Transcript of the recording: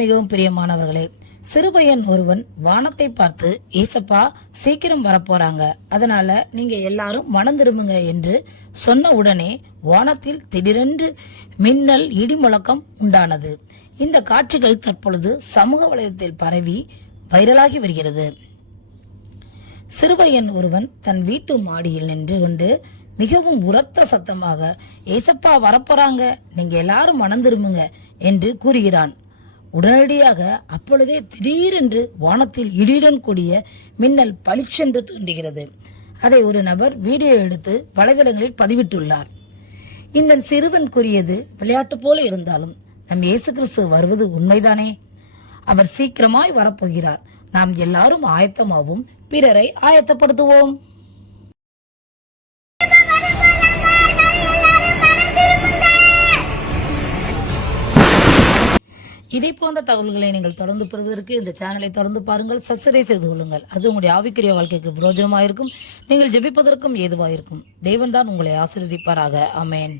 மிகவும் பிரியமானவர்களே, சிறுபையன் ஒருவன் வானத்தை பார்த்து, ஏசப்பா சீக்கிரம் வரப்போறாங்க, அதனால நீங்க எல்லாரும் மனம் திரும்புங்க என்று சொன்ன உடனே வானத்தில் திடீரென்று மின்னல் இடி முழக்கம் உண்டானது. இந்த காட்சிகள் தற்பொழுது சமூக வலைதளத்தில் பரவி வைரலாகி வருகிறது. சிறுபையன் ஒருவன் தன் வீட்டு மாடியில் நின்று கொண்டு மிகவும் உரத்த சத்தமாக, ஏசப்பா வரப்போறாங்க, நீங்க எல்லாரும் மனம் திரும்புங்க என்று கூறுகிறான். உடனடியாக அப்பொழுதே திடீரென்று வானத்தில் இடியுடன் கூடிய மின்னல் பளிச்சென்று தோன்றுகிறது. அதை ஒரு நபர் வீடியோ எடுத்து வலைதளங்களில் பதிவிட்டுள்ளார். இந்த சிறுவன் கூறியது விளையாட்டு போல இருந்தாலும் நம் இயேசு கிறிஸ்து வருவது உண்மைதானே? அவர் சீக்கிரமாய் வரப்போகிறார். நாம் எல்லாரும் ஆயத்தமாகவும் பிறரை ஆயத்தப்படுத்துவோம். இதை போன்ற தகவல்களை நீங்கள் தொடர்ந்து பெறுவதற்கு இந்த சேனலை தொடர்ந்து பாருங்கள், சப்ஸ்கிரைப் செய்து கொள்ளுங்கள். அது உங்களுடைய ஆவிக்குரிய வாழ்க்கைக்கு பிரயோஜனமாயிருக்கும். நீங்கள் ஜெபிப்பதற்கும் ஏதுவாயிருக்கும். தேவன் தான் உங்களை ஆசீர்வதிப்பாராக. ஆமென்.